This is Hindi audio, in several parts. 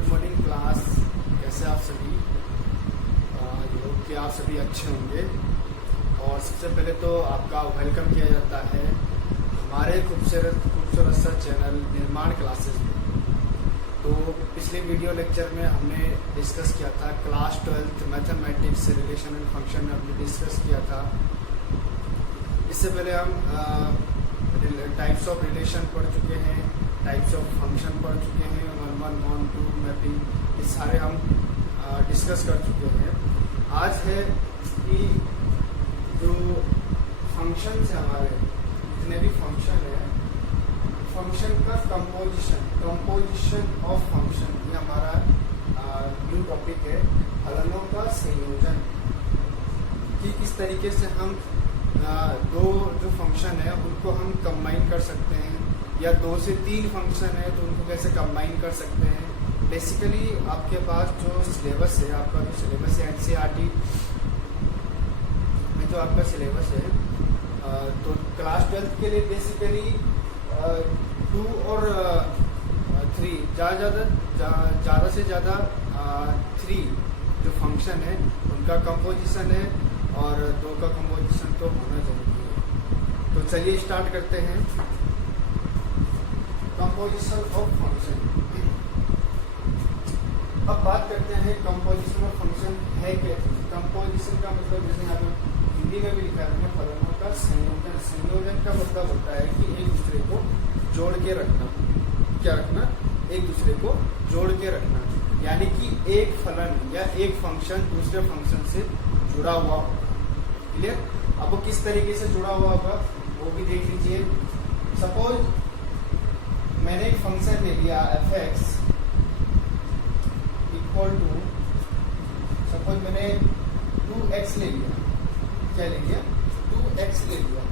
Good morning class. कैसे आप सभी? आई होप कि आप सभी अच्छे होंगे। और सबसे पहले तो आपका वेलकम किया जाता है हमारे खूबसूरत सा चैनल निर्माण क्लासेस में। तो पिछले वीडियो लेक्चर में हमने डिस्कस किया था class 12th mathematics relation and function में हमने डिस्कस किया था। इससे पहले हम टाइप्स ऑफ रिलेशन पढ़ चुके हैं, टाइप्स ऑफ फंक्शन पढ़ चुके हैं, 1 1 1 2 मैपिंग, ये सारे हम डिस्कस कर चुके हैं। आज है कि जो फंक्शन है हमारे, जितने भी फंक्शन है, फंक्शन का कंपोजिशन ऑफ फंक्शन, ये हमारा न्यू टॉपिक है। फलनों का संयोजन, कि किस तरीके से हम दो जो फंक्शन है उनको हम कंबाइन कर सकते हैं, या 2 से 3 फंक्शन है तो उनको कैसे कंबाइन कर सकते हैं। बेसिकली आपके पास जो सिलेबस है, आपका जो सिलेबस है एनसीईआरटी में जो आपका सिलेबस है, तो क्लास 12th के लिए बेसिकली 2 और 3 ज़्यादा से ज़्यादा 3 जो फंक्शन है उनका कंपोजिशन है, और 2 का कंपोजिशन तो होना जरूरी है। तो चलिए स्टार्ट करते हैं। Composition of function. अब बात करते हैं कंपोजिशन ऑफ फंक्शन है क्या चीज। कंपोजिशन का मतलब जैसे यहाँ पे हिंदी में भी लिखा है फलनों का संयोजन। संयोजन का मतलब होता है कि एक दूसरे को जोड़ के रखना। क्या रखना? एक दूसरे को जोड़ के रखना, यानी कि एक फलन या एक फंक्शन दूसरे फंक्शन से जुड़ा हुआ होगा। क्लियर? अब वो किस तरीके से जुड़ा हुआ होगा वो भी देख लीजिए। सपोज मैंने एक फंक्शन ले लिया f(x) इक्वल टू, सपोज मैंने 2x ले लिया। क्या ले लिया? 2x ले लिया।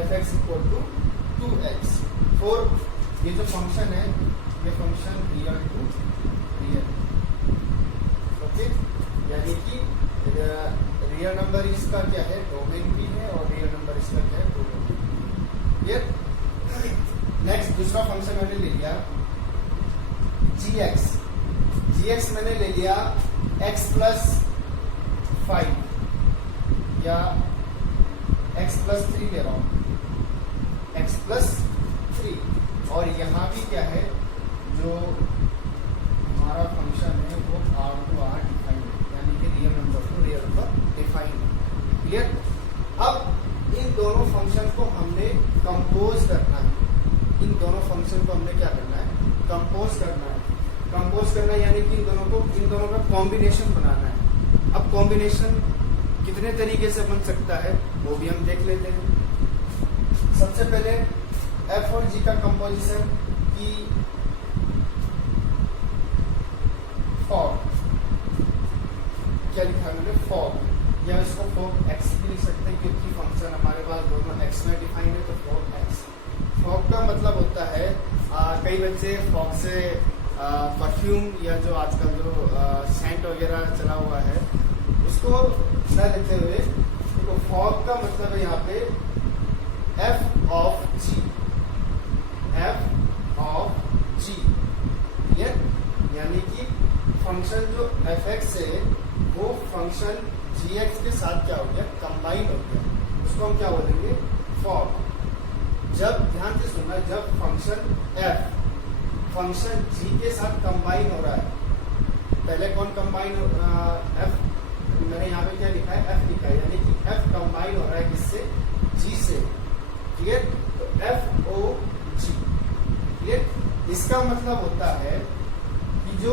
f(x) equal to 2x। और ये जो फंक्शन है, ये function real to real, okay, यानी कि रियल नंबर इसका क्या है? डोमेन भी है, और रियल नंबर इसका क्या है? डोमेन। ये नेक्स्ट दूसरा फंक्शन मैंने ले लिया gx। gx मैंने ले लिया x प्लस 5 या x प्लस 3 ले रहा हूं, x प्लस 3। और यहाँ भी क्या है, जो हमारा फंक्शन है वो r टू r डिफाइन है, यानी कि real number two real number define है। क्लियर? अब इन दोनों फंक्शन को हमने कंपोज करना है। इन दोनों फंक्शन को हमने क्या करना है? कंपोज करना है। कंपोज करना है यानी कि इन दोनों का कॉम्बिनेशन बनाना है। अब कॉम्बिनेशन कितने तरीके से बन सकता है वो भी हम देख लेते हैं। सबसे पहले f और g का कंपोजिशन की फॉर्म क्या लिखा है मैंने? फॉर्म, या इसको फॉर्म x भी लिख सकते हैं क्योंकि फंक्शन हमारे पास दोनों x में डिफाइन है, तो फॉर्म x। फॉग का मतलब होता है, कई बच्चे फॉग से परफ्यूम या जो आजकल जो सेंट वगैरह चला हुआ है उसको न लेते हुए, तो फॉग का मतलब है यहाँ पे f ऑफ g। यानी कि फंक्शन जो f(x) है वो फंक्शन gx के साथ क्या हो गया? कंबाइन हो गया। उसको हम क्या बोलेंगे? फॉग। जब ध्यान से सुनना, जब फंक्शन f फंक्शन g के साथ कंबाइन हो रहा है, पहले कौन कंबाइन f, मैंने यहाँ पे क्या लिखा है? f लिखा है, यानी कि f कंबाइन हो रहा है किससे? g से। क्लियर? तो f o g। क्लियर? इसका मतलब होता है कि जो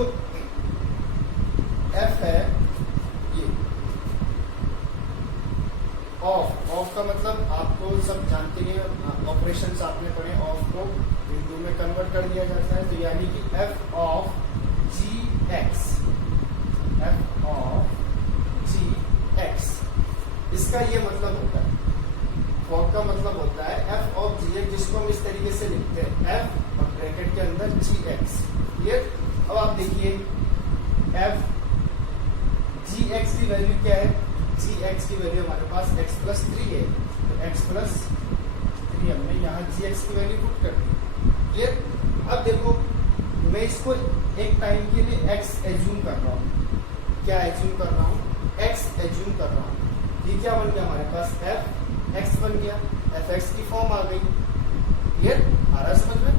f है ये ऑफ का मतलब आपको सब जानते हैं, ऑपरेशन आपने पढ़े। ऑफ को बिंदु में कन्वर्ट कर दिया जाता है, तो यानी कि f ऑफ gx, इसका ये मतलब होता है। फॉर का मतलब होता है f ऑफ gx, जिसको हम इस तरीके से लिखते हैं f और ब्रैकेट के अंदर gx। क्लियर? अब आप देखिए f gx की वैल्यू क्या है? gx की वैल्यू हमारे पास x प्लस 3 है, तो x प्लस 3 हमने यहाँ gx की वैल्यू पुट कर दी। क्लियर? अब देखो मैं इसको एक टाइम के लिए x एज्यूम कर रहा हूँ। क्या एज्यूम कर रहा हूँ? x एज्यूम कर रहा हूँ। ये क्या बन गया हमारे पास? f(x) बन गया, f(x) की फॉर्म आ गई। क्लियर? आ रहा है समझ में?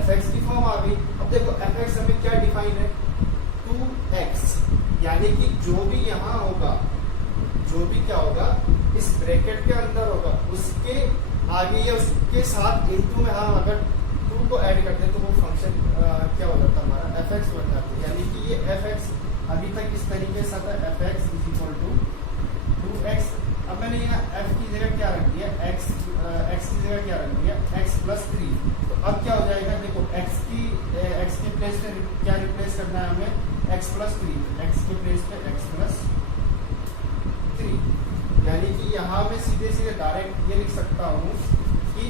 f(x) की फॉर्म आ गई। अब देखो f(x) हमें क्या डिफाइन है? 2x, यानी कि जो भी यहाँ होगा, जो भी क्या होगा इस ब्रैकेट के अंदर होगा, उसके आगे या उसके साथ इनटू में हम अगर 2 को ऐड करते हैं तो वो फंक्शन क्या हो जाता है हमारा? f(x) बन जाता है। यानी कि ये f(x) अभी तक इस तरीके से आता है, f(x) = 2x। अब मैंने यहाँ f की जगह क्या रख दिया? x की जगह क्या रख दिया? x + 3। तो अब क्या हो जाएगा? देखो x के प्लेस पे क्या रिप्लेस करना है हमें? x + 3। x के प्लेस पे x + 3, यानी कि यहाँ मैं सीधे सीधे डायरेक्ट ये लिख सकता हूँ कि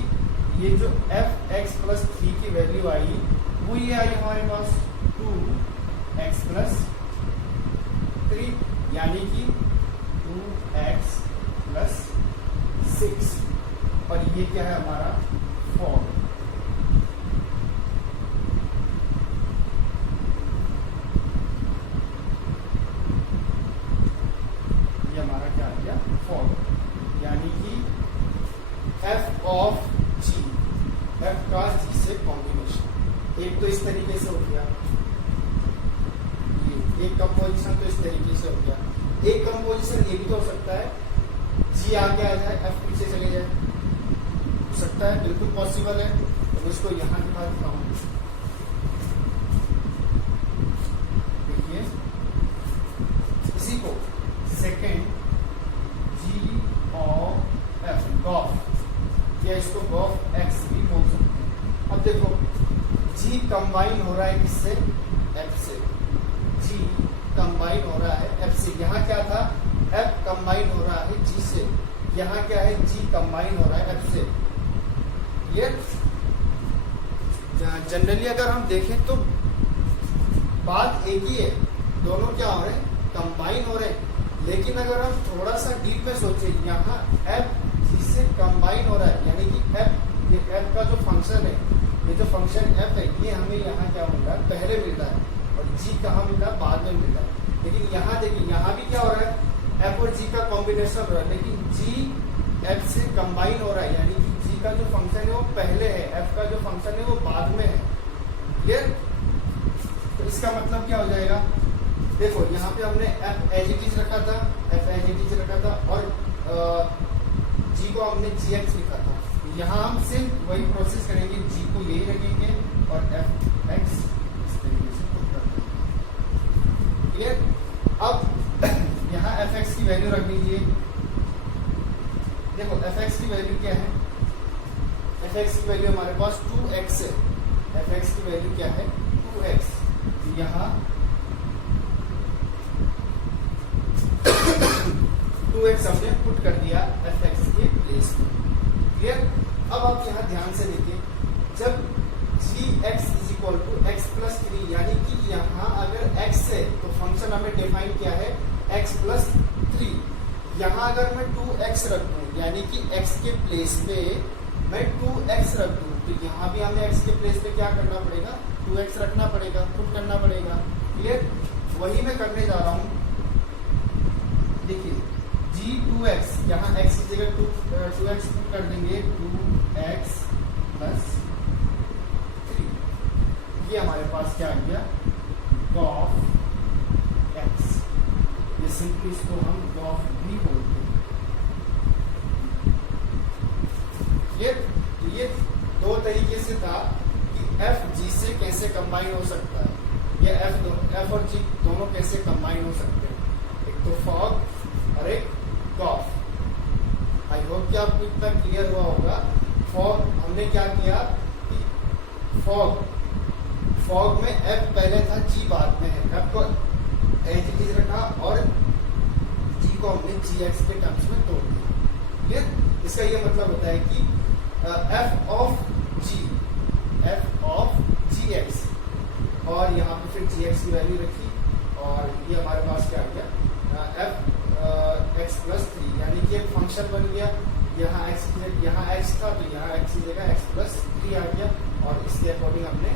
ये जो f(x + 3) की वैल्यू आई वो ये आई हमारे पास 2x + 3, यानी कि 2x + 6। और ये क्या है हमारा? 4। ये हमारा क्या आ गया? 4, यानी कि f of g, f का g से कॉम्बिनेशन। एक तो इस तरीके से हो गया, ये एक कंपोजिशन तो इस तरीके से हो गया। एक कंपोजिशन ये भी तो हो सकता है g आगे आ जाए, f पीछे चले जाए, हो सकता है, बिल्कुल पॉसिबल है। तो इसको यहाँ दिखा देता हूँ। देखिए इसी को second g of f, gof, या इसको गॉफ x भी बोल सकते हैं। अब देखो g कंबाइन हो रहा है किससे? f से। g कंबाइन हो रहा है f से। यहाँ क्या था? f कंबाइन हो रहा है g से। यहाँ क्या है? g कंबाइन हो रहा है f से। ये जनरली अगर हम देखें तो बात एक ही है, दोनों क्या हो रहे हैं? कंबाइन हो रहे हैं। लेकिन अगर हम थोड़ा सा डीप में सोचें, यहाँ f g से कंबाइन हो रहा है, यानी कि f, ये f का जो फंक्शन है, ये जो फंक्शन f है, ये हमें यहाँ क्या मिल रहा है? पहले मिल रहा है, और g कहाँ मिल रहा है? बाद में मिल रहा है। लेकिन यहाँ देखिए, यहाँ भी क्या हो रहा है? f और g का कॉम्बिनेशन हो रहा है, लेकिन g f से कंबाइन हो रहा है, यानी कि g का जो फंक्शन है वो पहले है, f का जो फंक्शन है वो बाद में है। क्लियर? तो इसका मतलब क्या हो जाएगा? देखो यहाँ पे हमने f as it is रखा था, और g को हमने gx लिखा था। यहाँ हम सिर्फ वही प्रोसेस करेंगे, g को यही रखेंगे और f(x) इस तरीके से पुट कर देंगे। क्लियर? अब यहाँ f(x) की वैल्यू रख दीजिए। देखो f(x) की वैल्यू क्या है? f(x) की वैल्यू हमारे पास 2x है। f(x) की वैल्यू क्या है? 2x। यहाँ 2x हमने पुट कर दिया f(x) के प्लेस में। क्लियर? अब आप यहाँ ध्यान से देखिए, जब gx = x + 3, यानी कि यहाँ अगर x है तो फंक्शन हमें डिफाइन किया है x + 3। यहाँ अगर मैं 2x रख दूँ, यानी कि x के प्लेस पे मैं 2x रख दूँ, तो यहाँ भी हमें x के प्लेस पे क्या करना पड़ेगा? 2x रखना पड़ेगा, पुट करना पड़ेगा। क्लियर? वही मैं करने जा रहा हूँ। देखिए g2x, यहाँ x की जगह 2x पुट कर देंगे, 2x + 3। ये हमारे पास क्या आ गया? Gauff x। ये सिंपली इसको हम गॉफ भी बोलते हैं। ये दो तरीके से था कि f g से कैसे कंबाइन हो सकता है, या f और g दोनों कैसे कंबाइन हो सकते हैं। एक तो फॉग और एक गॉफ। आई होप कि आपको इतना क्लियर हुआ होगा। फॉग हमने क्या किया कि फॉग में f पहले था, g बाद में है। f को as it is रखा और g को हमने gx के टर्म्स में तोड़ दिया। क्लियर? इसका ये मतलब होता है कि f of gx, और यहाँ पे फिर gx की वैल्यू रखी, और ये हमारे पास क्या आ गया? f(x + 3), यानी कि एक फंक्शन बन गया। यहाँ x था तो यहाँ x की जगह x + 3 आ गया, और इसके अकॉर्डिंग हमने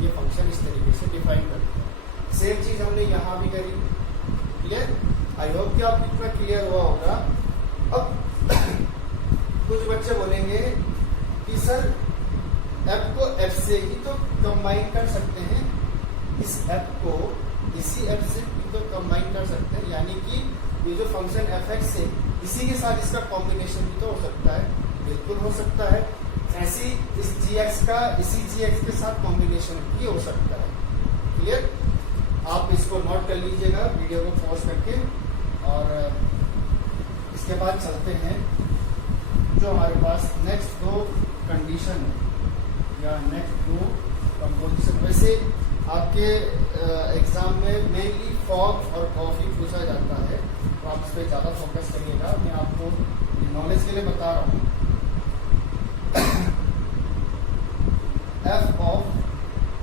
ये फंक्शन इस तरीके से डिफाइन करते हैं। सेम चीज हमने यहाँ भी करी। क्लियर? आई होप कि आपको इतना क्लियर हुआ होगा। अब कुछ बच्चे बोलेंगे कि सर एफ को एफ से ही तो कंबाइन कर सकते हैं, इस एफ को इसी एफ से भी तो कंबाइन कर सकते हैं, यानी कि ये जो फंक्शन एफ एक्स है इसी के साथ इसका कॉम्बिनेशन भी तो हो सकता है। बिल्कुल हो सकता है। ऐसी इस जी एक्स का इसी जी एक्स के साथ कॉम्बिनेशन भी हो सकता है। क्लियर? आप इसको नोट कर लीजिएगा वीडियो को पॉज करके। और इसके बाद चलते हैं जो हमारे पास नेक्स्ट दो कंडीशन है या नेक्स्ट दो कंपोजिशन। वैसे आपके एग्जाम में मेनली फॉग और कॉफी पूछा जाता है, तो आप इस पर ज़्यादा फोकस करिएगा। मैं आपको नॉलेज के लिए बता रहा हूँ। एफ ऑफ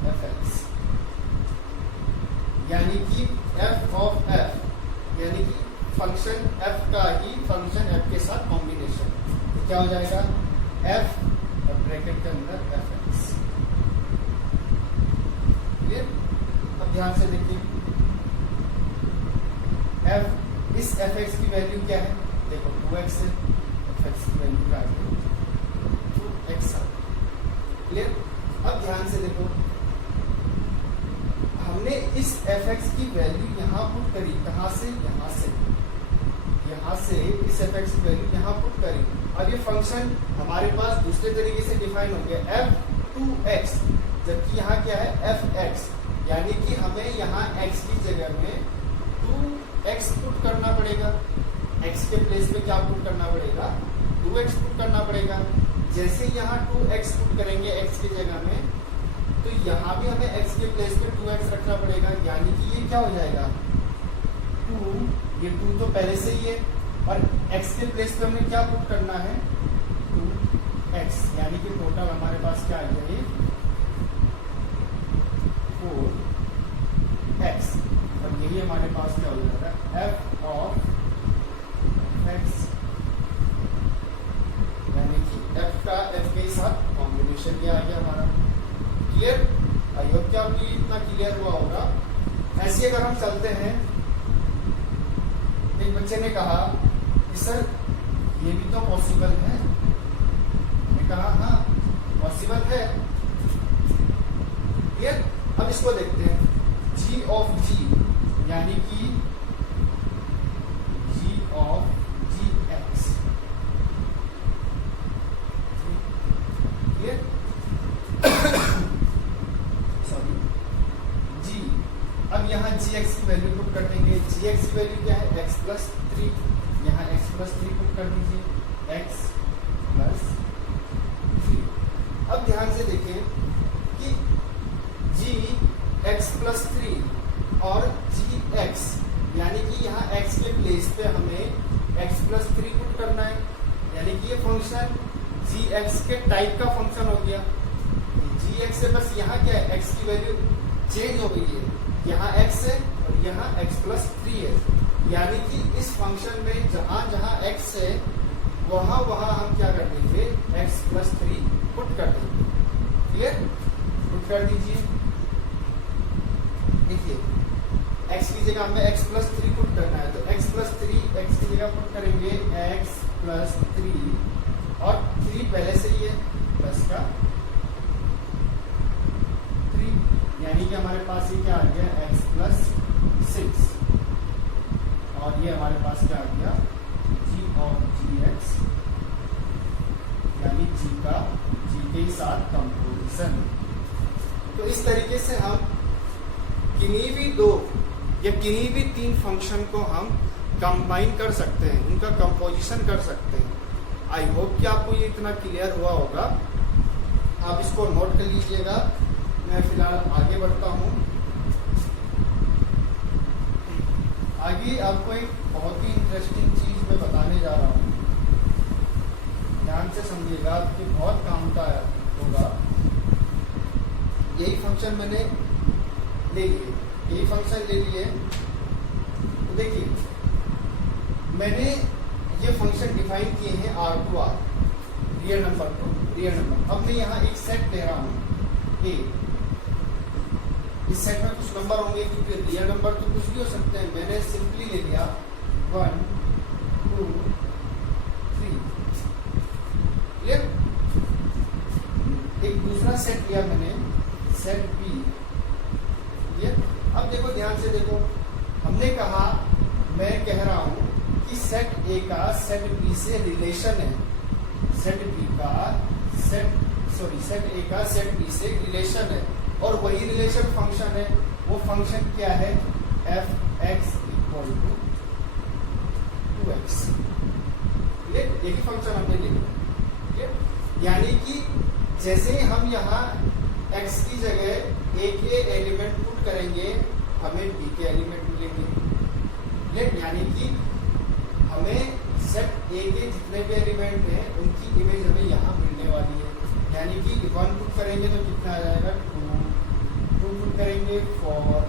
एफ एक्स यानी कि एफ ऑफ एफ यानी कि फंक्शन एफ का ही फंक्शन एफ के साथ कॉम्बिनेशन, तो क्या हो जाएगा? एफ और ब्रैकेट के अंदर एफ एक्स। क्लियर? अब ध्यान से देखिए, एफ इस एफ एक्स की वैल्यू क्या है? देखो 2x है, एफ एक्स की वैल्यू क्या है? 2x। क्लियर? अब ध्यान से देखो, हमने इस एफ एक्स की वैल्यू यहाँ पुट करी। कहाँ से? यहाँ से इस एफ एक्स की वैल्यू यहाँ पुट करी। अब ये फंक्शन हमारे पास दूसरे तरीके से डिफाइन हो गया, f2x, जबकि यहाँ क्या है? fx, यानी कि हमें यहाँ x की जगह में 2x पुट करना पड़ेगा। x के प्लेस पे क्या पुट करना पड़ेगा? 2x पुट करना पड़ेगा। जैसे यहाँ 2x पुट करेंगे x की जगह में, तो यहाँ भी हमें x के प्लेस पे 2x रखना पड़ेगा, यानी कि ये क्या हो जाएगा? 2, ये 2 तो पहले से ही है, और x के प्लेस पे हमें क्या पुट करना है? 2x, यानी कि टोटल हमारे पास क्या आ गया? ये 4x, और यही हमारे पास क्या हो जाएगा? f ऑफ x, यानी कि f का f के साथ कॉम्बिनेशन ये आ गया हमारा। क्लियर? आई होप कि आपको इतना क्लियर हुआ होगा। ऐसे अगर हम चलते हैं, एक बच्चे ने कहा कि सर ये भी तो पॉसिबल है। मैंने कहा हाँ पॉसिबल है। क्लियर? अब इसको देखते हैं, g ऑफ g यानी कि g of gx। Clear? Sorry, g। अब यहाँ gx की वैल्यू पुट कर देंगे। gx की वैल्यू क्या है? x plus 3। यहाँ x प्लस 3 पुट कर दीजिए, x प्लस 3। अब ध्यान से देखें कि g x प्लस 3 और gx, यानी कि यहाँ x के प्लेस पे हमें x प्लस 3 पुट करना है, यानी कि ये फंक्शन gx के टाइप का फंक्शन हो गया। gx से बस यहाँ क्या है? x की वैल्यू चेंज हो गई है, यहाँ x है और यहाँ x प्लस 3 है, यानी कि इस फंक्शन में जहां जहां x है वहां वहां हम क्या कर देंगे? x प्लस 3 पुट कर देंगे। क्लियर? पुट कर दीजिए। देखिए x की जगह हमें x प्लस 3 पुट करना है, तो x प्लस 3 x की जगह पुट करेंगे x प्लस 3, और 3 पहले से ही है, प्लस का 3, यानी कि हमारे पास ये क्या आ गया? x प्लस 6, और ये हमारे पास क्या आ गया? g ऑफ gx, यानी g का g के साथ कंपोजिशन। तो इस तरीके से हम किन्हीं भी दो या किन्हीं भी 3 फंक्शन को हम कंबाइन कर सकते हैं, उनका कंपोजिशन कर सकते हैं। आई होप कि आपको ये इतना क्लियर हुआ होगा। आप इसको नोट कर लीजिएगा। मैं फिलहाल आगे बढ़ता हूँ। आगे आपको एक बहुत ही इंटरेस्टिंग चीज मैं बताने जा रहा हूँ, ध्यान से समझिएगा, आपके बहुत काम का होगा। यही फंक्शन मैंने ले लिए, यही फंक्शन ले लिए। तो देखिए मैंने ये फंक्शन डिफाइन किए हैं R2R, रियल नंबर को, रियल नंबर। अब मैं यहाँ एक सेट ले रहा हूँ A, इस सेट में कुछ नंबर होंगे, क्योंकि रियल नंबर तो कुछ भी हो सकते हैं। मैंने सिंपली ले लिया 1 2 3। क्लियर? एक दूसरा सेट लिया मैंने, सेट बी। क्लियर? अब देखो, ध्यान से देखो, हमने कहा, मैं कह रहा हूं कि सेट ए का सेट बी से रिलेशन है, सेट बी का सेट ए का सेट बी से रिलेशन है, और वही रिलेशन फंक्शन है। वो फंक्शन क्या है? F X equal to 2x। एक ही फंक्शन हमने लिखा, यानी कि जैसे ही हम यहाँ x की जगह a के एलिमेंट पुट करेंगे, हमें b के एलिमेंट मिलेंगे। यानी कि हमें सेट ए के जितने भी एलिमेंट हैं उनकी इमेज हमें यहाँ मिलने वाली है। यानी कि 1 पुट करेंगे तो कितना आ जाएगा? 2 पुट करेंगे 4,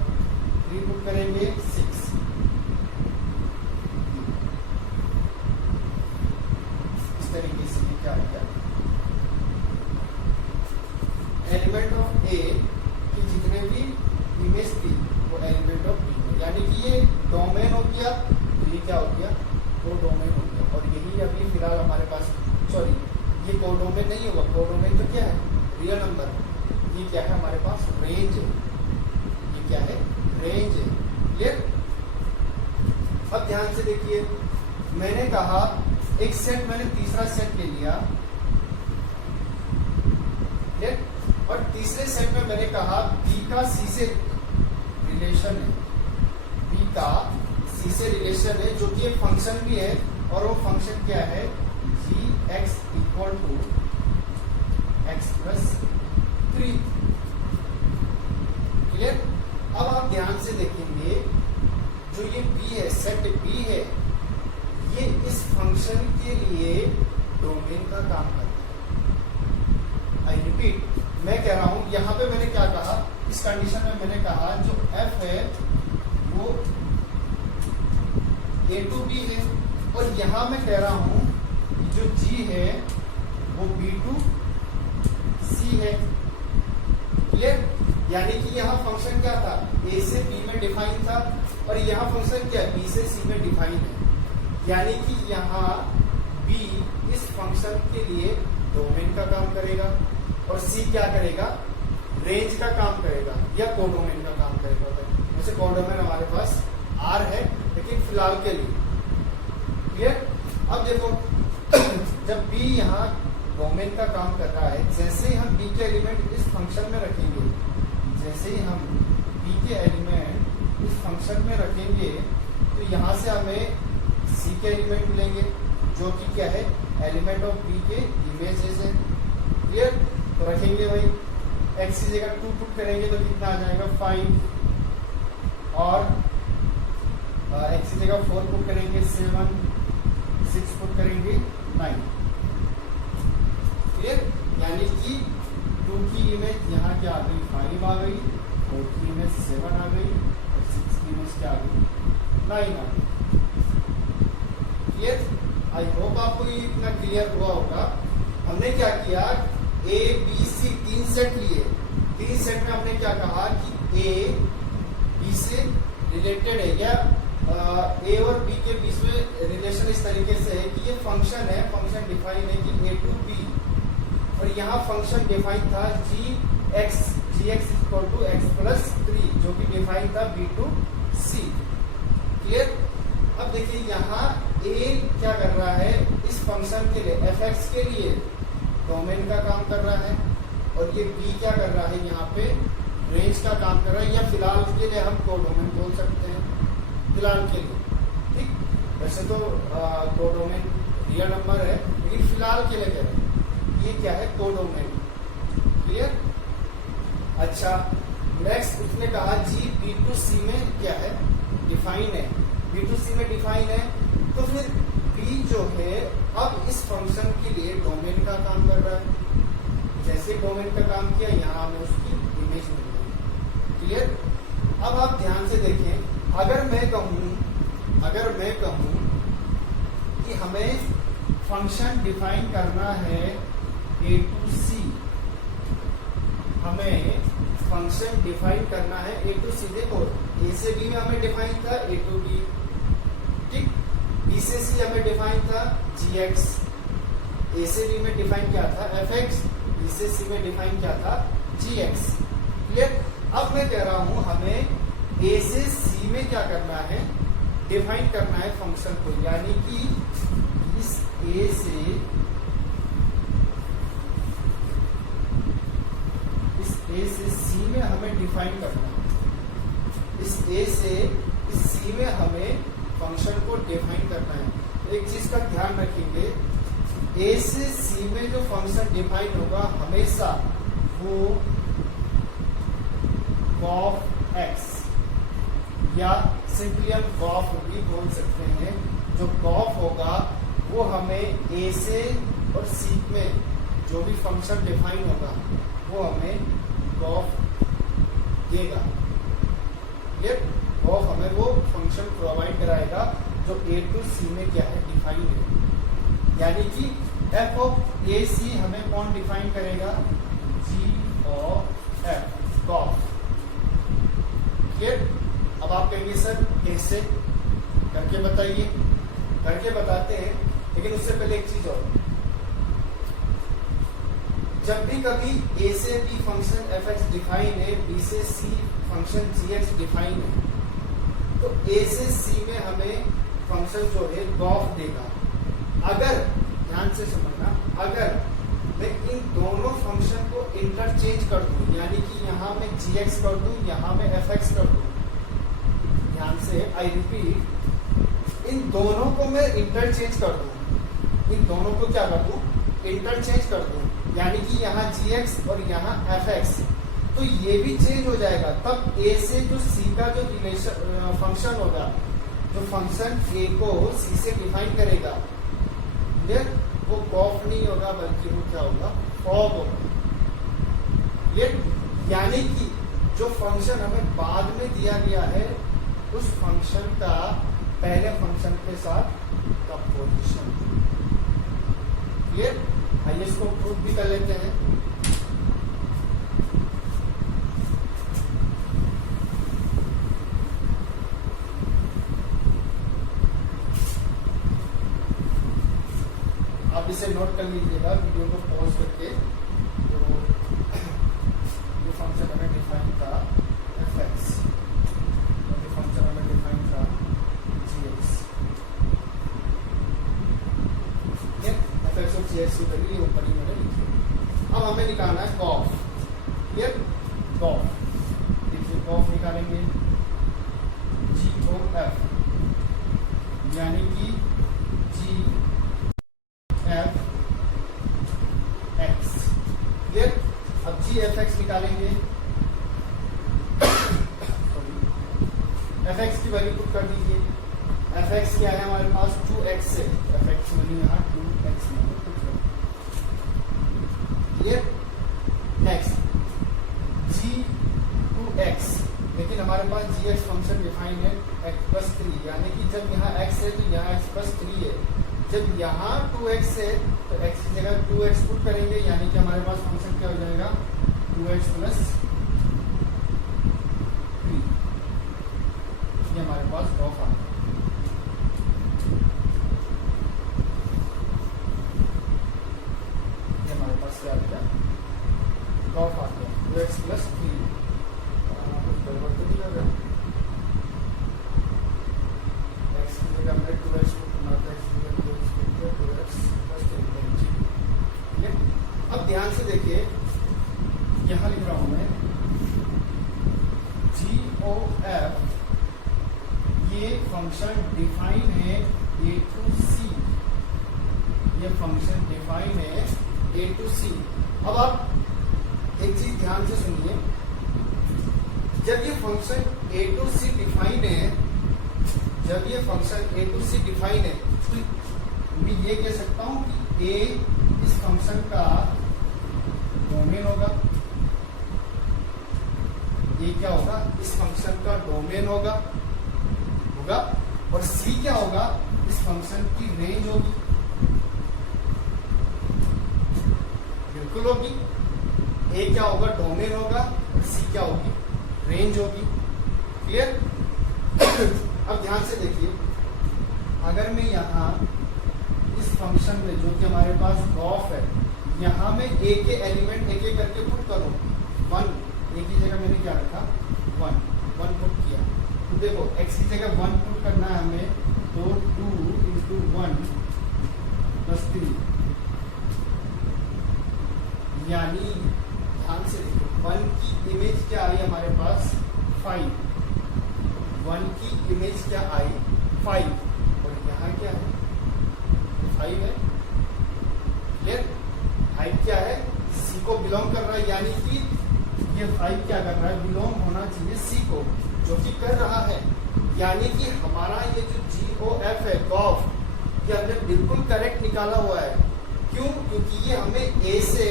3 पुट करेंगे 6। इस तरीके से ये क्या हो गया? एलिमेंट ऑफ ए की जितने भी इमेज थी वो एलिमेंट ऑफ बी में, यानी कि ये डोमेन हो गया। ये क्या हो गया? कोडोमेन हो गया। और यही अभी फिलहाल हमारे पास, सॉरी, ये कोडोमेन नहीं होगा। कोडोमेन तो क्या है? Real number. ये क्या है? हमारे पास रेंज है। ये क्या है? रेंज है। क्लियर? अब ध्यान से देखिए, मैंने कहा एक सेट, मैंने तीसरा सेट ले लिया। क्लियर? और तीसरे सेट में मैंने कहा बी का सी से रिलेशन है, बी का सी से रिलेशन है, जो कि एक फंक्शन भी है। और वो फंक्शन क्या है? G x equal to x plus 3। Clear? अब आप ध्यान से देखेंगे, जो ये बी है, सेट बी है, ये इस फंक्शन के लिए डोमेन का काम करता है। आई रिपीट, मैं कह रहा हूं, यहां पे मैंने क्या कहा? इस कंडीशन में मैंने कहा जो एफ है वो ए टू बी है, और यहां मैं कह रहा हूं कि जो जी है वो बी टू सी है। क्लियर? यानी कि यहाँ फंक्शन क्या था? ए से बी में डिफाइन था, और यहाँ फंक्शन क्या है? बी से सी में डिफाइन है। यानी कि यहाँ बी इस फंक्शन के लिए डोमेन का काम करेगा, और सी क्या करेगा? रेंज का काम करेगा, या कोडोमेन का काम करेगा। वैसे कोडोमेन हमारे पास आर है, लेकिन फिलहाल के लिए। क्लियर? अब देखो, जब बी यहाँ डोमेन का काम कर रहा है, जैसे ही हम बी के एलिमेंट इस फंक्शन में रखेंगे, जैसे ही हम बी के एलिमेंट इस फंक्शन में रखेंगे, तो यहाँ से हमें सी के एलिमेंट मिलेंगे, जो कि क्या है? एलिमेंट ऑफ बी के इमेजेस है। क्लियर? तो रखेंगे भाई, एक्स की जगह 2 पुट करेंगे तो कितना आ जाएगा? 5, और एक्स की जगह 4 पुट करेंगे 7, 6 पुट करेंगे 9। क्लियर? यानी कि 2 की इमेज यहाँ क्या आ गई? 5 आ गई, 4 की इमेज 7 आ गई, और 6 की इमेज क्या आ गई? 9 आ गई। क्लियर? आई होप आपको ये इतना क्लियर हुआ होगा। हमने क्या किया? ए बी सी 3 सेट लिए। 3 सेट में हमने क्या कहा कि ए बी से रिलेटेड है, या ए और बी के बीच में रिलेशन इस तरीके से है कि ये फंक्शन है, फंक्शन डिफाइन है कि ए टू बी, और यहाँ फंक्शन डिफाइन था g x equal to x plus 3, जो कि डिफाइन था बी टू सी। क्लियर? अब देखिए, यहाँ ए क्या कर रहा है? इस फंक्शन के लिए, एफ एक्स के लिए डोमेन का काम कर रहा है, और ये बी क्या कर रहा है? यहाँ पे रेंज का काम कर रहा है, या फिलहाल के लिए हम कोडोमेन बोल सकते हैं, फिलहाल के लिए। ठीक? वैसे तो कोडोमेन रियल नंबर है, लेकिन फिलहाल के लिए कह रहे हैं ये क्या है? कोडोमेन। क्लियर? अच्छा, नेक्स्ट उसने कहा जी बी टू सी में क्या है? डिफाइन है। बी टू सी में डिफाइन है, तो फिर बी जो है अब इस फंक्शन के लिए डोमेन का काम कर रहा है। जैसे डोमेन का काम किया, यहाँ हमें उसकी इमेज मिल गई। क्लियर? अब आप ध्यान से देखें, अगर मैं कहूं कि हमें फंक्शन डिफाइन करना है ए टू सी, हमें फंक्शन डिफाइन करना है ए टू सी। देखो ए से बी में हमें डिफाइन था ए टू बी, ठीक। बी से सी हमें डिफाइन था जी एक्स, ए से बी में डिफाइन क्या था एफ एक्स, बी से सी में डिफाइन क्या था जी एक्स। क्लियर। अब मैं कह रहा हूं हमें ए से सी में क्या करना है, डिफाइन करना है फंक्शन को, यानी कि इस ए से सी में हमें डिफाइन करना है। इस ए से इस सी में हमें फंक्शन को डिफाइन करना है। एक चीज का ध्यान रखेंगे, ए से सी में जो फंक्शन डिफाइन होगा हमेशा वो ऑफ एक्स या सिंपली हम गॉफ भी बोल सकते हैं। जो गॉफ होगा वो हमें ए से और सी में जो भी फंक्शन डिफाइन होगा वो हमें गॉफ देगा। ये गॉफ हमें वो फंक्शन प्रोवाइड कराएगा जो ए टू सी में क्या है डिफाइन है। यानी कि एफ ऑफ ए सी हमें कौन डिफाइन करेगा, जी ऑफ एफ, गॉफ। अब आप कहेंगे सर कैसे, करके बताइए। करके बताते हैं, लेकिन उससे पहले एक चीज और, जब भी कभी ए से B function F X define है, बी से C function G X define है, तो ए से सी में हमें फंक्शन जो है गॉफ देगा। अगर ध्यान से समझना, अगर मैं इन दोनों फंक्शन को इंटरचेंज कर दूं, यानी कि यहां मैं जी एक्स कर दूं, यहां मैं एफ एक्स कर दूं, ध्यान से आई रिपीट, इन दोनों को मैं इंटरचेंज कर दूं, इन दोनों को क्या कर दूं, इंटरचेंज कर दूं, यानी कि यहाँ जी एक्स और यहाँ एफ एक्स, तो ये भी चेंज हो जाएगा। तब ए से जो सी का जो रिलेशन फंक्शन होगा, जो फंक्शन ए को सी से डिफाइन करेगा, वो गॉफ नहीं होगा बल्कि वो क्या होगा, फॉग होगा। यानी कि जो फंक्शन हमें बाद में दिया गया है उस फंक्शन का पहले फंक्शन के साथ का पोजीशन। क्लियर। आइए इसको प्रूफ भी कर लेते हैं। आप इसे नोट कर लीजिएगा वीडियो को पॉज करके। तो जो फंक्शन हमें डिफाइन था एफ एक्स, और जो फंक्शन हमें डिफाइन था जी एक्स, एफ एक्स और जी एक्स की वैल्यू ऊपर ही मैंने लिखी। अब हमें निकालना है गॉफ। क्लियर। गॉफ देखिए, गॉफ निकालेंगे जी ओ एफ, यानी कि जी एफ एक्स। क्लियर। अब जी एफ एक्स निकालेंगे, एफ एक्स की वैल्यू पुट कर दीजिए। एफ एक्स क्या है हमारे पास 2x से, एफ एक्स वैल्यू यहाँ 2x में पुट कर। क्लियर। नेक्स्ट जी 2x, लेकिन हमारे पास जी एक्स फंक्शन डिफाइन है x+3, यानी कि जब यहाँ x है तो यहाँ x+3 है। जब यहाँ 2x है तो x की जगह 2x पुट करेंगे, यानी कि हमारे पास फंक्शन क्या हो जाएगा 2x+3। ये हमारे पास गॉफ आ गया। ये हमारे पास क्या आ गया, गॉफ आ गया 2x+3। कुछ गड़बड़ तो नहीं लग रहा, x की जगह हमने 2x पुट करना था, अब ध्यान से देखिए, यहां लिख रहा हूं मैं जी ओ एफ, ये फंक्शन डिफाइन है ए टू सी, ये फंक्शन डिफाइन है ए टू सी। अब आप एक चीज ध्यान से सुनिए, जब ये function A to C define है, जब ये function A to C define है, तो मैं ये कह सकता हूं कि ए इस फंक्शन का डोमेन होगा। ये क्या होगा, इस फंक्शन का डोमेन होगा, और सी क्या होगा, इस फंक्शन की रेंज होगी। बिल्कुल होगी। ए क्या होगा, डोमेन होगा, और सी क्या होगी, रेंज होगी। क्लियर? अब ध्यान से देखिए, अगर मैं यहाँ इस फंक्शन में जो कि हमारे पास गॉफ है, यहाँ में ए के एलिमेंट एक एक करके पुट करूँ, 1 ए की जगह मैंने क्या रखा, 1 पुट किया, तो देखो x की जगह 1 पुट करना है हमें, तो 2 into 1 plus 3, यानी ध्यान से देखो 1 की इमेज क्या आई हमारे पास, 5, 1 की इमेज क्या आई, 5, और यहाँ क्या है, 5 है। क्लियर? 5 क्या है, सी को बिलोंग कर रहा है, यानी कि ये 5 क्या कर रहा है, बिलोंग होना चाहिए सी को, जो कि कर रहा है। यानी कि हमारा ये जो GOF है, गॉफ, ये हमने बिल्कुल करेक्ट निकाला हुआ है। क्यों? क्योंकि ये हमें ए से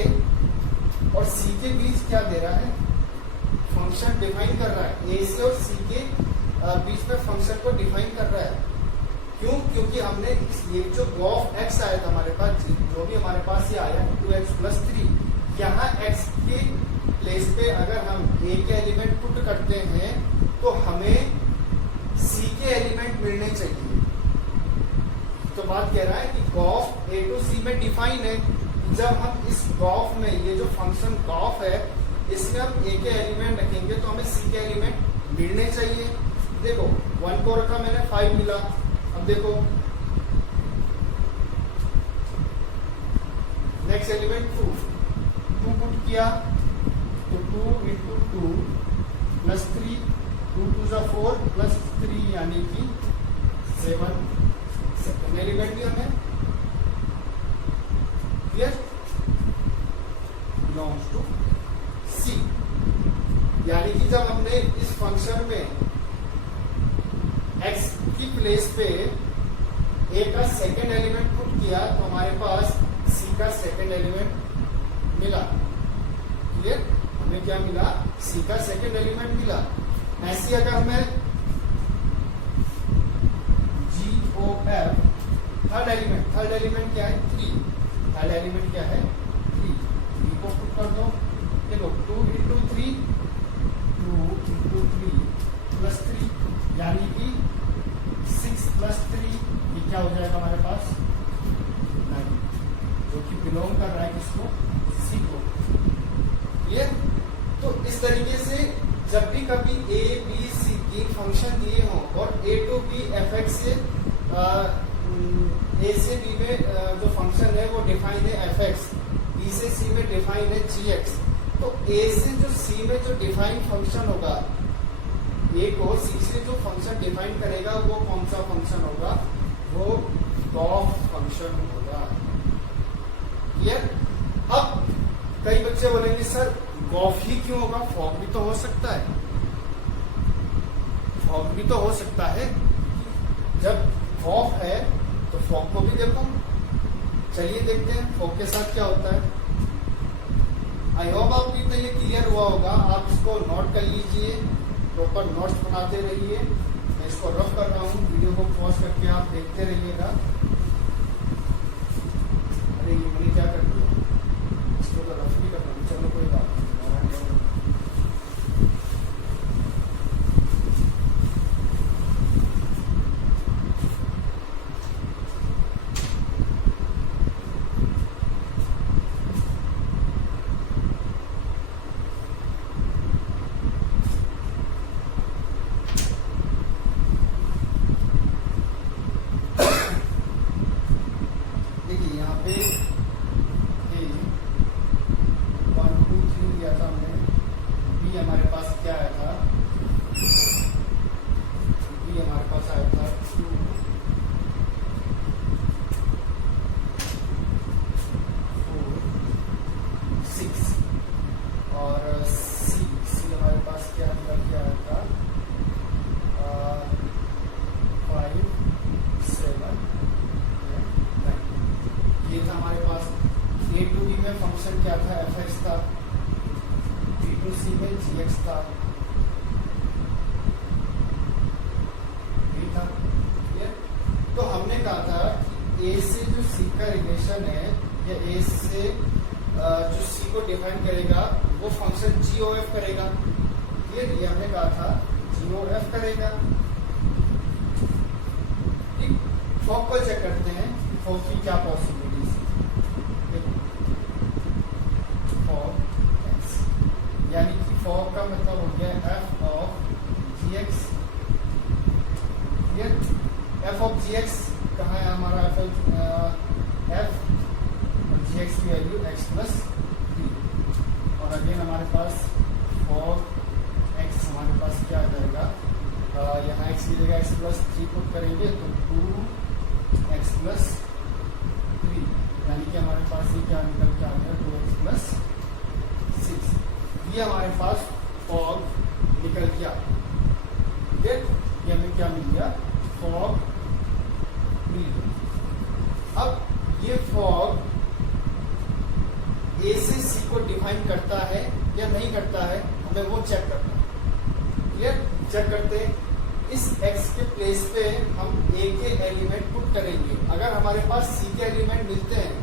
और सी के बीच क्या दे रहा है, फंक्शन डिफाइन कर रहा है, ए से और सी के बीच में फंक्शन को डिफाइन कर रहा है। क्यों? क्योंकि हमने ये जो गॉफ x आया था हमारे पास, जो भी हमारे पास ये आया 2x plus 3, यहाँ x के प्लेस पे अगर हम a के एलिमेंट पुट करते हैं तो हमें c के एलिमेंट मिलने चाहिए। तो बात कह रहा है कि गॉफ a to c में डिफाइन है। जब हम इस गॉफ में, ये जो फंक्शन गॉफ है, इसमें हम a के एलिमेंट रखेंगे तो हमें c के एलिमेंट मिलने चाहिए। देखो 1 को रखा मैंने, 5 मिला। अब देखो नेक्स्ट एलिमेंट 2 पुट किया, तो 2 into 2 plus 3, 2 2 जा 4 plus 3 यानी कि 7, सेकेंड एलिमेंट भी हमें क्लियर, बिलोंग्स टू सी। यानी कि जब हमने इस फंक्शन में x की प्लेस पे a का सेकेंड एलिमेंट पुट किया तो हमारे पास c का सेकेंड एलिमेंट मिला। क्लियर? हमें क्या मिला, c का सेकेंड एलिमेंट मिला। ऐसी अगर मैं GOF थर्ड एलिमेंट क्या है, 3, थर्ड एलिमेंट क्या है, 3 को पुट कर दो। देखो 2 into 3 plus 3 यानी कि 6 plus 3, ये क्या हो जाएगा हमारे पास, 9, जो कि बिलोंग कर रहा है किसको, सी को। क्लियर? तो इस तरीके से जब भी कभी a b c की फंक्शन दिए हों और a to b fx से a से b में जो फंक्शन है वो डिफाइन है fx, b से c में डिफाइन है gx, तो a से जो c में जो डिफाइन फंक्शन होगा, a को c से जो फंक्शन डिफाइन करेगा वो कौन सा फंक्शन होगा, वो गॉफ फंक्शन होगा। क्लियर? अब कई बच्चे बोलेंगे सर गॉफ ही क्यों होगा, फॉग भी तो हो सकता है। फॉग भी तो हो सकता है, जब गॉफ है तो फॉग को भी देखो। चलिए देखते हैं फॉग के साथ क्या होता है। आई होप आपको तो ये क्लियर हुआ होगा। आप इसको नोट कर लीजिए, प्रॉपर नोट्स बनाते रहिए। मैं इसको रफ कर रहा हूँ, वीडियो को पॉज करके आप देखते रहिएगा। अरे ये मैंने क्या कर दिया, इसको तो रफ नहीं करना, चलो कोई बात नहीं। फंक्शन क्या था, fx था, b to c में gx था, ये था। तो हमने कहा था कि a से जो c का रिलेशन है, या a से जो c को डिफाइन करेगा वो फंक्शन GOF करेगा। ये हमने कहा था GOF करेगा। ठीक, फॉग को चेक करते हैं, फॉग की क्या पॉसिबिलिटीज है। फॉग एक्स, यानी कि फॉग का मतलब हो गया f ऑफ gx। ये f ऑफ gx कहाँ है हमारा, f और gx की वैल्यू x प्लस 3। और अगेन हमारे पास फॉग x हमारे पास क्या आ जाएगा, यहाँ x की जगह x प्लस 3 पुट करेंगे तो 2x प्लस 3, यानी कि हमारे पास ये क्या निकल के आ गया 2x प्लस 6। ये हमारे पास फॉग निकल के आ गया। ये हमें क्या मिल गया, फॉग मिल गया। अब ये फॉग ए से सी को डिफाइन करता है या नहीं करता है, हमें वो चेक करना है। क्लियर, चेक करते हैं। इस x के प्लेस पे हम a के एलिमेंट पुट करेंगे। अगर हमारे पास c के एलिमेंट मिलते हैं,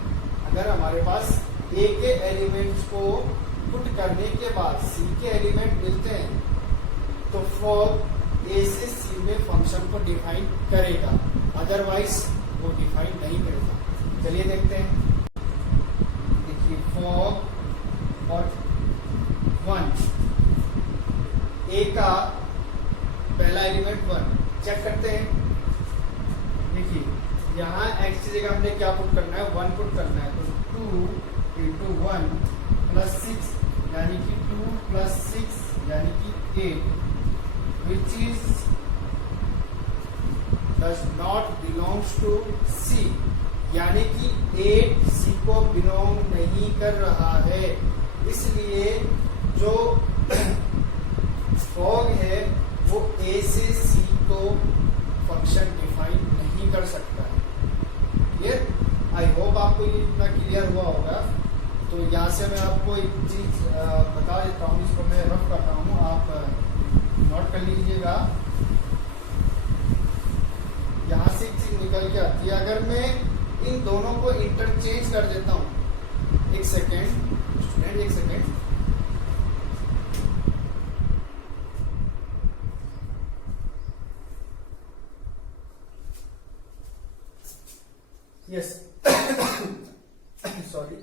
अगर हमारे पास a के एलिमेंट्स को पुट करने के बाद c के एलिमेंट मिलते हैं तो फॉग a से c में फंक्शन को डिफाइन करेगा, अदरवाइज वो डिफाइन नहीं करेगा। चलिए देखते हैं। देखिए फॉग और 1, a का पहला एलिमेंट 1 चेक करते हैं। देखिए यहाँ x की जगह हमने क्या पुट करना है, 1 पुट करना है, तो 2 into 1 प्लस 6 यानी कि 2 प्लस 6 यानी कि 8, which is does not belongs to C, यानी कि 8 C को बिलोंग नहीं कर रहा है। इसलिए जो फॉग है वो A से C को फंक्शन डिफाइन नहीं कर सकता है। क्लियर, आई होप आपको ये इतना क्लियर हुआ होगा। तो यहाँ से मैं आपको एक चीज बता देता हूँ, इसको मैं रफ करता हूँ, आप नोट कर लीजिएगा। यहाँ से एक चीज निकल के आती है, अगर मैं इन दोनों को इंटरचेंज कर देता हूँ, एक सेकेंड स्टूडेंट, एक सेकेंड। यस सॉरी,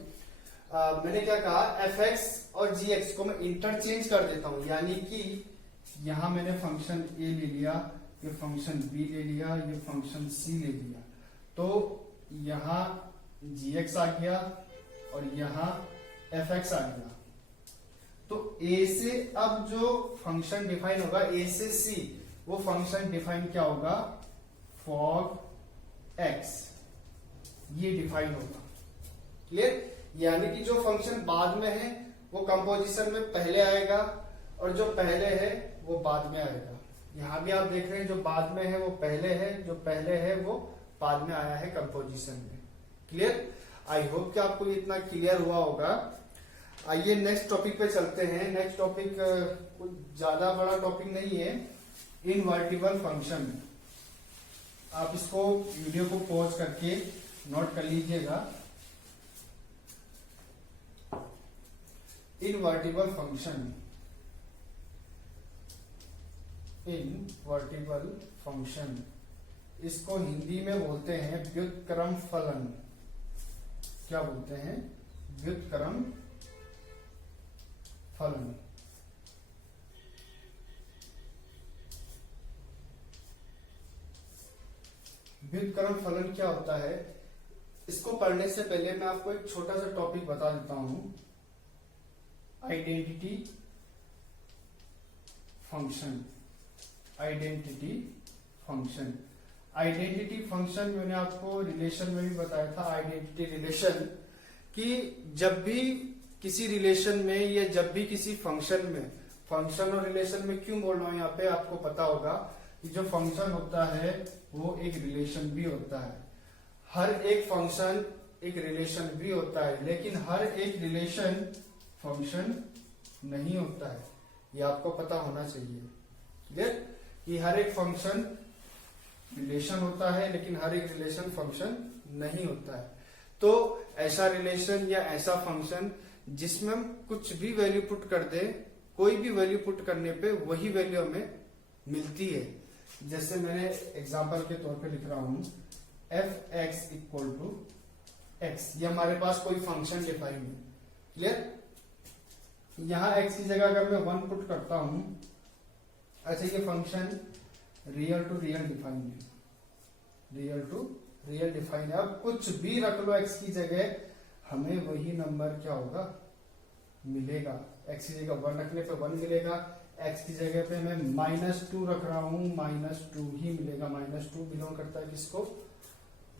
मैंने क्या कहा, fx और gx को मैं इंटरचेंज कर देता हूं, यानी कि यहां मैंने फंक्शन a ले लिया, ये फंक्शन b ले लिया, ये फंक्शन c ले लिया, तो यहां gx आ गया और यहां fx आ गया। तो a से अब जो फंक्शन डिफाइन होगा a से c, वो फंक्शन डिफाइन क्या होगा, फॉग x, ये डिफाइन होगा। क्लियर, यानी कि जो फंक्शन बाद में है वो कंपोजिशन में पहले आएगा और जो पहले है वो बाद में आएगा। यहां भी आप देख रहे हैं जो बाद में है वो पहले है, जो पहले है वो बाद में आया है कंपोजिशन में। क्लियर, आई होप कि आपको इतना क्लियर हुआ होगा। आइए नेक्स्ट टॉपिक पे चलते हैं। नेक्स्ट टॉपिक कुछ ज्यादा बड़ा टॉपिक नहीं है, इनवर्टिबल फंक्शन। आप इसको वीडियो को पॉज करके नोट कर लीजिएगा। इनवर्टिबल फंक्शन, इनवर्टिबल फंक्शन, इसको हिंदी में बोलते हैं व्युत्क्रम फलन। क्या बोलते हैं, व्युत्क्रम फलन। व्युत्क्रम फलन क्या होता है, इसको पढ़ने से पहले मैं आपको एक छोटा सा टॉपिक बता देता हूं, identity function. Identity function, identity function मैंने आपको रिलेशन में भी बताया था। आइडेंटिटी रिलेशन कि जब भी किसी रिलेशन में या जब भी किसी फंक्शन में, फंक्शन और रिलेशन में क्यों बोल रहा हूं यहाँ पे, आपको पता होगा कि जो फंक्शन होता है वो एक रिलेशन भी होता है। हर एक फंक्शन एक रिलेशन भी होता है, लेकिन हर एक रिलेशन फंक्शन नहीं होता है, ये आपको पता होना चाहिए। क्लियर, कि हर एक फंक्शन रिलेशन होता है लेकिन हर एक रिलेशन फंक्शन नहीं होता है। तो ऐसा रिलेशन या ऐसा फंक्शन जिसमें हम कुछ भी वैल्यू पुट कर दे कोई भी वैल्यू पुट करने पे वही वैल्यू हमें मिलती है। जैसे मैंने एग्जांपल के तौर पे लिख रहा हूं F X equal to X, ये हमारे पास कोई फंक्शन डिफाइन है। क्लियर? यहां एक्स की जगह अगर मैं 1 पुट करता हूं, अच्छा ये function real to real define है, रियल टू रियल डिफाइन है। अब कुछ भी रख लो एक्स की जगह, हमें वही नंबर क्या होगा, मिलेगा। एक्स की जगह 1 रखने पे 1 मिलेगा, एक्स की जगह पे मैं -2 रख रहा हूं, -2 ही मिलेगा। -2 बिलोंग करता है किसको,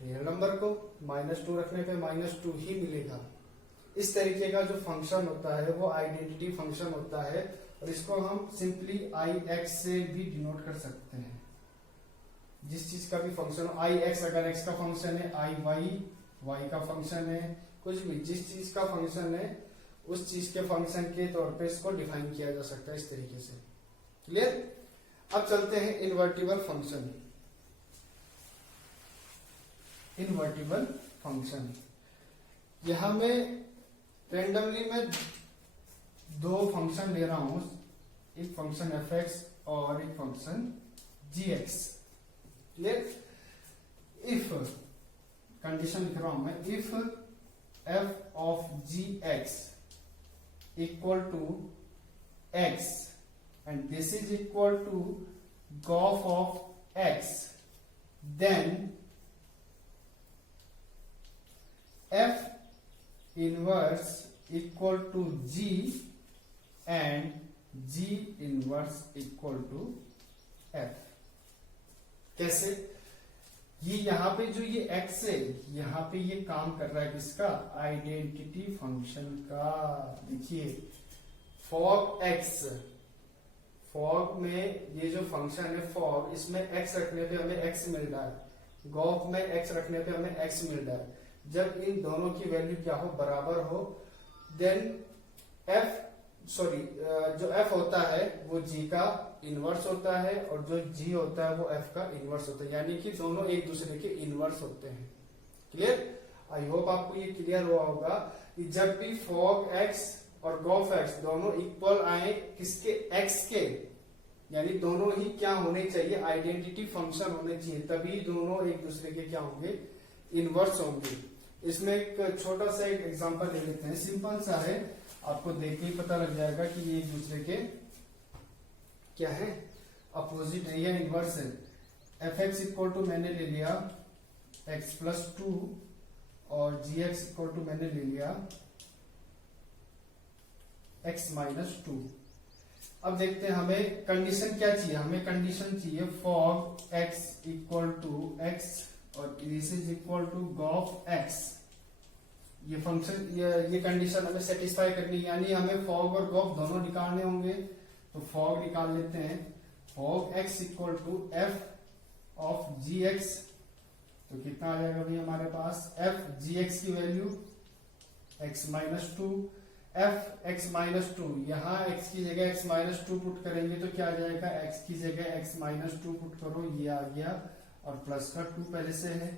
रियल नंबर को। -2 रखने पे -2 ही मिलेगा। इस तरीके का जो फंक्शन होता है वो आइडेंटिटी फंक्शन होता है, और इसको हम सिंपली आई एक्स से भी डिनोट कर सकते हैं। जिस चीज का भी फंक्शन हो, आई एक्स अगर एक्स का फंक्शन है, आई वाई वाई का फंक्शन है, कुछ भी जिस चीज का फंक्शन है उस चीज के फंक्शन के तौर पे इसको डिफाइन किया जा सकता है इस तरीके से। क्लियर? अब चलते हैं इन्वर्टिबल फंक्शन। इन्वर्टिबल फंक्शन, यहां में रेंडमली मैं 2 फंक्शन ले रहा हूं, एक फंक्शन एफ एक्स और एक function G X. Clear? If condition लिख रहा हूं मैं, if F of G x equal to X and this is equal to gof of X, then F inverse equal to G and G inverse equal to F. कैसे? ये यहां पे जो ये x है, यहां पे ये काम कर रहा है किसका, आइडेंटिटी फंक्शन का। देखिए फॉग x, फॉग में ये जो फंक्शन है फॉग, इसमें x रखने पे हमें x मिल रहा है, गॉफ में x रखने पे हमें x मिल रहा है। जब इन दोनों की वैल्यू क्या हो, बराबर हो, देन जो f होता है वो g का इनवर्स होता है, और जो g होता है वो f का इनवर्स होता है, यानी कि दोनों एक दूसरे के इनवर्स होते हैं। क्लियर? आई होप आपको ये क्लियर हुआ होगा कि जब भी फॉग x और गॉफ x दोनों इक्वल आए किसके, x के, यानी दोनों ही क्या होने चाहिए, आइडेंटिटी फंक्शन होने चाहिए, तभी दोनों एक दूसरे के क्या होंगे, इनवर्स होंगे। इसमें एक छोटा सा एक एग्जांपल ले लेते हैं, सिंपल सा है, आपको देख के ही पता लग जाएगा कि ये एक दूसरे के क्या है, अपोजिट है या इनवर्स है। एफ एक्स इक्वल टू मैंने ले लिया x प्लस 2 और जी एक्स इक्वल टू मैंने ले लिया x माइनस 2। अब देखते हैं हमें कंडीशन क्या चाहिए, हमें कंडीशन चाहिए fog x equal to x और this is equal to gof x। ये फंक्शन ये कंडीशन हमें सेटिस्फाई करनी, यानी हमें फॉग और गॉफ दोनों निकालने होंगे। तो फॉग निकाल लेते हैं, fog x equal to f of G X, तो कितना आ जाएगा भाई हमारे पास, f जी एक्स की value x minus 2, f x minus 2, यहां x की जगह x माइनस 2 पुट करेंगे तो क्या आ जाएगा, x की जगह x माइनस 2 पुट करो, ये आ गया, और प्लस का 2 पहले से है,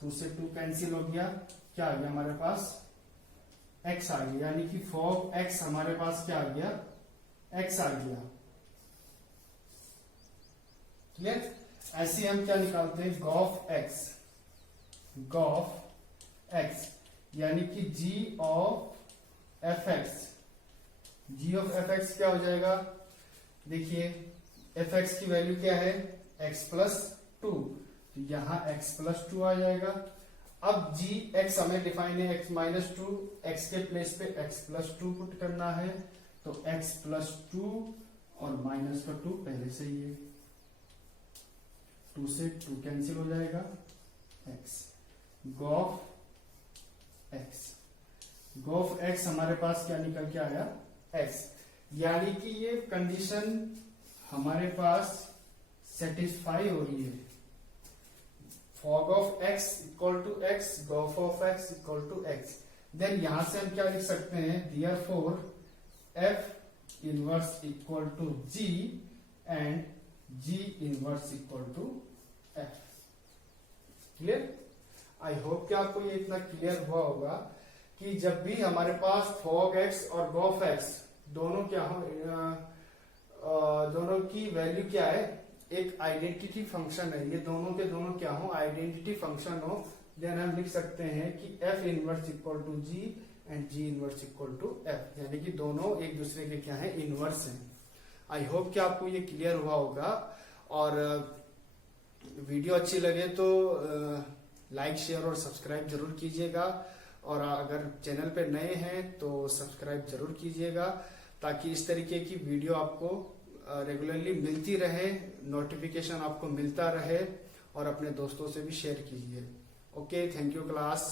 2 से 2 कैंसिल हो गया, क्या आ गया हमारे पास, x आ गया, यानी कि फॉग x हमारे पास क्या आ गया, x आ गया। क्लियर? ऐसे हम क्या निकालते हैं, गॉफ x, गॉफ x यानी कि g of F X, G of F X क्या हो जाएगा, देखिए एफ एक्स की वैल्यू क्या है, x प्लस 2, तो यहां x प्लस 2 आ जाएगा। अब जी एक्स हमें डिफाइन है x माइनस 2, x के प्लेस पे x प्लस 2 पुट करना है, तो x प्लस 2 और माइनस का 2 पहले से ही है, 2 से 2 कैंसिल हो जाएगा, x gof x, gof x हमारे पास क्या निकल के आया, x, यानी कि ये कंडीशन हमारे पास सेटिस्फाई हो रही है। Fog of x equal to x, gof of x equal to x। Then यहां से हम क्या लिख सकते हैं, therefore f inverse equal to g and g inverse equal to f। Clear? I hope कि आपको ये इतना क्लियर हुआ होगा कि जब भी हमारे पास फॉग x और गॉफ x दोनों क्या हो, दोनों की वैल्यू क्या है, एक आइडेंटिटी फंक्शन है, ये दोनों के दोनों क्या हो, आइडेंटिटी फंक्शन हो, देन हम लिख सकते हैं कि F inverse equal to G and G inverse equal to F, यानी कि दोनों एक दूसरे के क्या है, इनवर्स हैं। आई होप कि आपको ये क्लियर हुआ होगा, और वीडियो अच्छी लगे तो लाइक शेयर और सब्सक्राइब जरूर कीजिएगा, और अगर चैनल पे नए हैं तो सब्सक्राइब जरूर कीजिएगा, ताकि इस तरीके की वीडियो आपको रेगुलरली मिलती रहे, नोटिफिकेशन आपको मिलता रहे, और अपने दोस्तों से भी शेयर कीजिए। Okay, thank you class.